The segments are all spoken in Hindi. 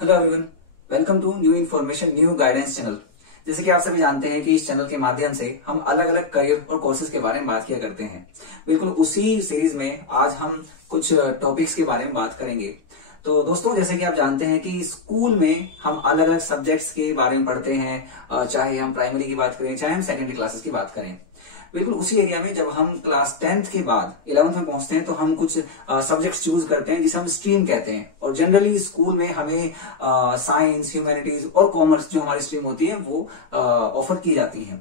Hello everyone, welcome to new information new guidance channel. जैसे कि आप सभी जानते हैं कि इस चैनल के माध्यम से हम अलग अलग करियर और कोर्सेज के बारे में बात किया करते हैं। बिल्कुल उसी सीरीज में आज हम कुछ टॉपिक्स के बारे में बात करेंगे। तो दोस्तों, जैसे कि आप जानते हैं कि स्कूल में हम अलग अलग सब्जेक्ट्स के बारे में पढ़ते हैं, चाहे हम प्राइमरी की बात करें चाहे हम सेकेंडरी क्लासेस की बात करें। बिल्कुल उसी एरिया में जब हम क्लास 10th के बाद 11th में पहुंचते हैं तो हम कुछ सब्जेक्ट्स चूज करते हैं जिसे हम स्ट्रीम कहते हैं। और जनरली स्कूल में हमें साइंस, ह्यूमैनिटीज और कॉमर्स जो हमारी स्ट्रीम होती है वो ऑफर की जाती है।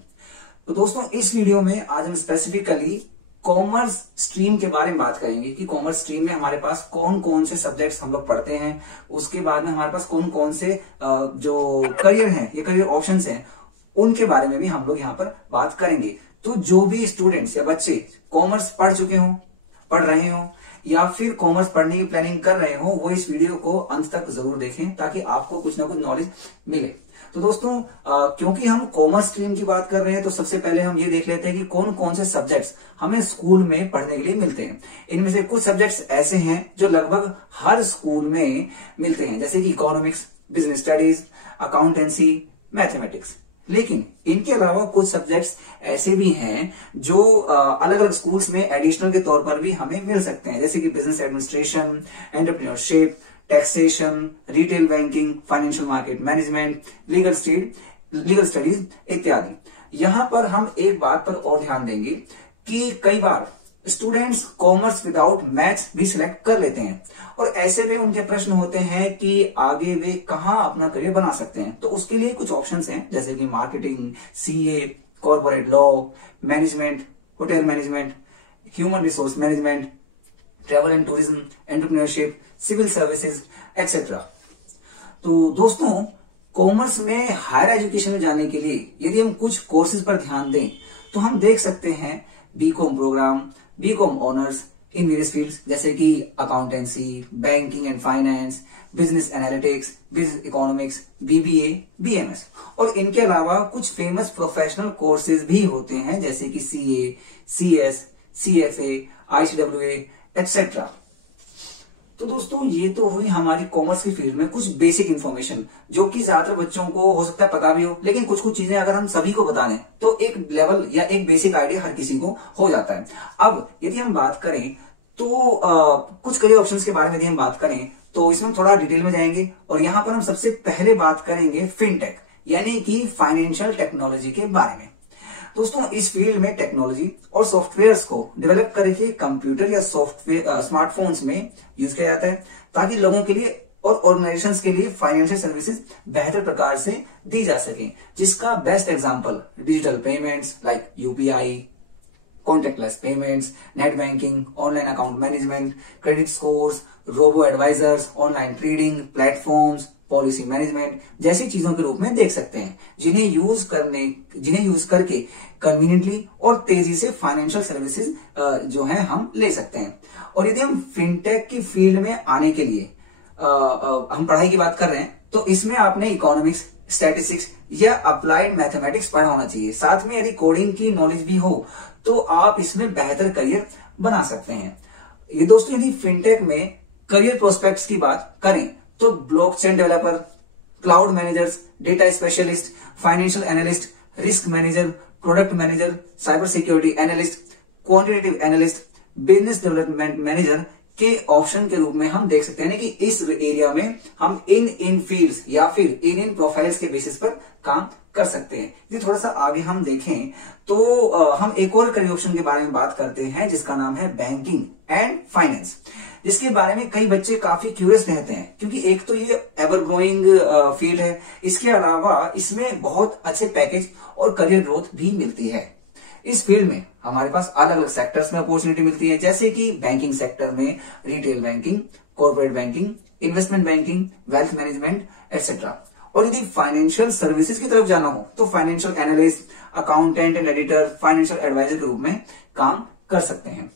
तो दोस्तों, इस वीडियो में आज हम स्पेसिफिकली कॉमर्स स्ट्रीम के बारे में बात करेंगे कि कॉमर्स स्ट्रीम में हमारे पास कौन कौन से सब्जेक्ट्स हम लोग पढ़ते हैं, उसके बाद में हमारे पास कौन कौन से जो करियर हैं, ये करियर ऑप्शंस हैं, उनके बारे में भी हम लोग यहाँ पर बात करेंगे। तो जो भी स्टूडेंट्स या बच्चे कॉमर्स पढ़ चुके हों, पढ़ रहे हो या फिर कॉमर्स पढ़ने की प्लानिंग कर रहे हो, वो इस वीडियो को अंत तक जरूर देखें ताकि आपको कुछ ना कुछ नॉलेज मिले। तो दोस्तों, क्योंकि हम कॉमर्स स्ट्रीम की बात कर रहे हैं तो सबसे पहले हम ये देख लेते हैं कि कौन कौन से सब्जेक्ट्स हमें स्कूल में पढ़ने के लिए मिलते हैं। इनमें से कुछ सब्जेक्ट्स ऐसे हैं जो लगभग हर स्कूल में मिलते हैं, जैसे कि economics, business studies, accountancy, mathematics. लेकिन इनके अलावा कुछ सब्जेक्ट्स ऐसे भी हैं जो अलग अलग स्कूल्स में एडिशनल के तौर पर भी हमें मिल सकते हैं, जैसे कि business administration, entrepreneurship, taxation, retail banking, financial market management, legal studies इत्यादि। यहां पर हम एक बात पर और ध्यान देंगे कि कई बार स्टूडेंट्स कॉमर्स विदाउट मैथ्स भी सिलेक्ट कर लेते हैं और ऐसे में उनके प्रश्न होते हैं कि आगे वे कहां अपना करियर बना सकते हैं। तो उसके लिए कुछ ऑप्शंस हैं, जैसे कि marketing, CA, corporate law, management, hotel management, human resource management, travel and tourism, entrepreneurship, civil services etcetera. तो दोस्तों, कॉमर्स में हायर एजुकेशन में जाने के लिए यदि हम कुछ कोर्सेज पर ध्यान दें तो हम देख सकते हैं BCom program, BCom honours in various fields, जैसे कि accountancy, banking and finance, business analytics, business economics, BBA, BMS. और इनके अलावा कुछ फेमस प्रोफेशनल कोर्सेज भी होते हैं, जैसे कि CA, CS, CFA, ICWA etcetera. तो दोस्तों, ये तो हुई हमारी कॉमर्स की फील्ड में कुछ बेसिक इन्फॉर्मेशन, जो कि ज्यादातर बच्चों को हो सकता है पता भी हो, लेकिन कुछ कुछ चीजें अगर हम सभी को बता दें तो एक लेवल या एक बेसिक आइडिया हर किसी को हो जाता है। अब यदि हम बात करें तो कुछ करियर ऑप्शंस के बारे में यदि हम बात करें तो इसमें थोड़ा डिटेल में जाएंगे और यहां पर हम सबसे पहले बात करेंगे फिनटेक यानी कि फाइनेंशियल टेक्नोलॉजी के बारे में। दोस्तों, इस फील्ड में टेक्नोलॉजी और सॉफ्टवेयर्स को डेवलप करके कंप्यूटर या सॉफ्टवेयर स्मार्टफोन्स में यूज किया जाता है ताकि लोगों के लिए और ऑर्गेनाइजेशंस के लिए फाइनेंशियल सर्विसेज बेहतर प्रकार से दी जा सके, जिसका best example digital payments like UPI, contactless payments, net banking, online account management, credit scores, robo advisors, online trading platforms, policy management जैसी चीजों के रूप में देख सकते हैं, जिन्हें यूज करके कन्वीनियंटली और तेजी से फाइनेंशियल सर्विसेज जो है हम ले सकते हैं। और यदि हम फिनटेक की फील्ड में आने के लिए हम पढ़ाई की बात कर रहे हैं तो इसमें आपने इकोनॉमिक्स, स्टैटिस्टिक्स या अप्लाइड मैथमेटिक्स पढ़ा होना चाहिए। साथ में यदि कोडिंग की नॉलेज भी हो तो आप इसमें बेहतर करियर बना सकते हैं। ये दोस्तों, यदि फिनटेक में करियर प्रोस्पेक्ट्स की बात करें तो blockchain developer, cloud managers, data specialist, financial analyst, risk manager, product manager, cyber security analyst, quantitative analyst, business development manager के ऑप्शन के रूप में हम देख सकते हैं कि इस एरिया में हम इन फील्ड्स या फिर इन प्रोफाइल्स के बेसिस पर काम कर सकते हैं। यदि थोड़ा सा आगे हम देखें तो हम एक और करियर ऑप्शन के बारे में बात करते हैं जिसका नाम है बैंकिंग एंड फाइनेंस, जिसके बारे में कई बच्चे काफी क्यूरियस रहते हैं क्योंकि एक तो ये एवर ग्रोइंग फील्ड है, इसके अलावा इसमें बहुत अच्छे पैकेज और करियर ग्रोथ भी मिलती है। इस फील्ड में हमारे पास अलग अलग सेक्टर्स में अपॉर्चुनिटी मिलती है, जैसे कि बैंकिंग सेक्टर में retail banking, corporate banking, investment banking, wealth management etcetera. और यदि फाइनेंशियल सर्विसेज की तरफ जाना हो तो financial analyst, accountant and editor, financial advisor के रूप में काम कर सकते हैं।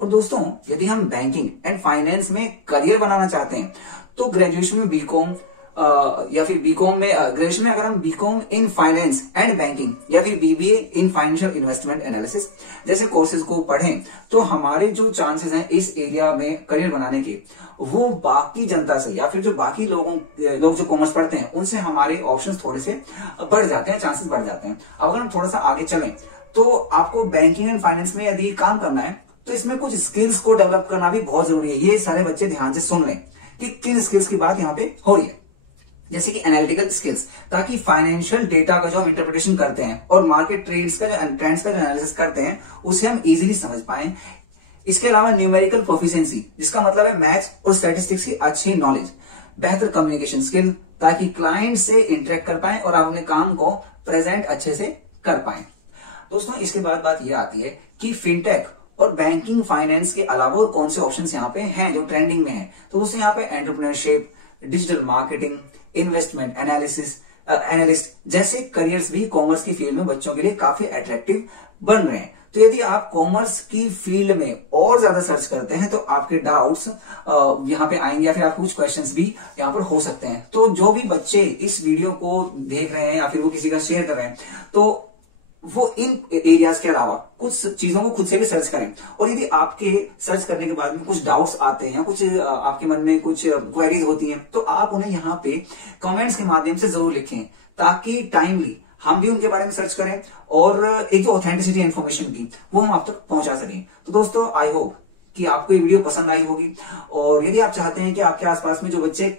और दोस्तों, यदि हम बैंकिंग एंड फाइनेंस में करियर बनाना चाहते हैं तो ग्रेजुएशन में बीकॉम या फिर बीकॉम में ग्रेजुएशन में अगर हम BCom in finance and banking या फिर BBA in financial investment analysis जैसे कोर्सेज को पढ़ें तो हमारे जो चांसेस हैं इस एरिया में करियर बनाने के, वो बाकी जनता से या फिर जो बाकी लोग जो कॉमर्स पढ़ते हैं उनसे हमारे ऑप्शंस थोड़े से बढ़ जाते हैं, चांसेस बढ़ जाते हैं। अगर हम थोड़ा सा आगे चलें तो आपको बैंकिंग एंड फाइनेंस में यदि काम करना है तो इसमें कुछ स्किल्स को डेवलप करना भी बहुत जरूरी है। ये सारे बच्चे ध्यान से सुन लें कि किन स्किल्स की बात यहाँ पे हो रही है। जैसे कि एनालिटिकल स्किल्स, ताकि फाइनेंशियल डेटा का जो हम इंटरप्रिटेशन करते हैं और मार्केट ट्रेंड्स का जो एनालिसिस करते हैं उसे हम इजीली समझ पाएं। इसके अलावा न्यूमेरिकल प्रोफिशिएंसी, जिसका मतलब है मैथ्स और स्टैटिस्टिक्स की अच्छी नॉलेज, बेहतर कम्युनिकेशन स्किल, ताकि क्लाइंट से इंटरेक्ट कर पाए और आप अपने काम को प्रेजेंट अच्छे से कर पाए। दोस्तों इसके बाद बात यह आती है कि फिनटेक और बैंकिंग फाइनेंस के अलावा और कौन से ऑप्शंस यहाँ पे हैं जो ट्रेंडिंग में हैं। तो दोस्तों यहाँ पे entrepreneurship, digital marketing, investment analyst जैसे करियर्स भी कॉमर्स की फील्ड में बच्चों के लिए काफी अट्रैक्टिव बन रहे हैं। तो यदि आप कॉमर्स की फील्ड में और ज्यादा सर्च करते हैं तो आपके डाउट्स यहाँ पे आएंगे या फिर आपके कुछ क्वेश्चंस भी यहाँ पर हो सकते हैं। तो जो भी बच्चे इस वीडियो को देख रहे हैं या फिर वो किसी का शेयर कर रहे हैं तो वो इन एरियाज के अलावा कुछ चीजों को खुद से भी सर्च करें। और यदि आपके सर्च करने के बाद में कुछ डाउट्स आते हैं या कुछ आपके मन में कुछ क्वेरीज होती हैं तो आप उन्हें यहाँ पे कमेंट्स के माध्यम से जरूर लिखें, ताकि टाइमली हम भी उनके बारे में सर्च करें और एक जो ऑथेंटिसिटी इन्फॉर्मेशन की वो हम आप तक पहुंचा सकें। तो दोस्तों आई होप कि आपको ये वीडियो पसंद आई होगी। और यदि आप चाहते हैं कि आपके आसपास में जो बच्चे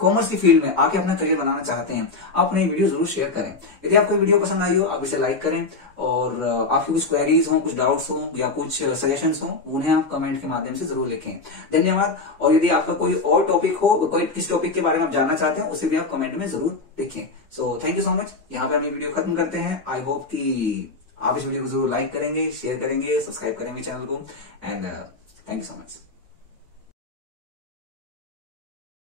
कॉमर्स की फील्ड में आके अपना करियर बनाना चाहते हैं, आप अपने वीडियो जरूर शेयर करें। यदि आपको वीडियो पसंद आई हो आप इसे लाइक करें और आपकी कुछ क्वेरीज हो, कुछ डाउट्स हो या कुछ सजेशंस हो उन्हें आप कमेंट के माध्यम से जरूर लिखें। धन्यवाद। और यदि आपका कोई और टॉपिक हो, कोई किस टॉपिक के बारे में आप जानना चाहते हैं उसे भी आप कमेंट में जरूर लिखें। So thank you so much. यहाँ पे हम ये वीडियो खत्म करते हैं। आई होप कि आप इस वीडियो को जरूर लाइक करेंगे, शेयर करेंगे, सब्सक्राइब करेंगे चैनल को and thank you so much.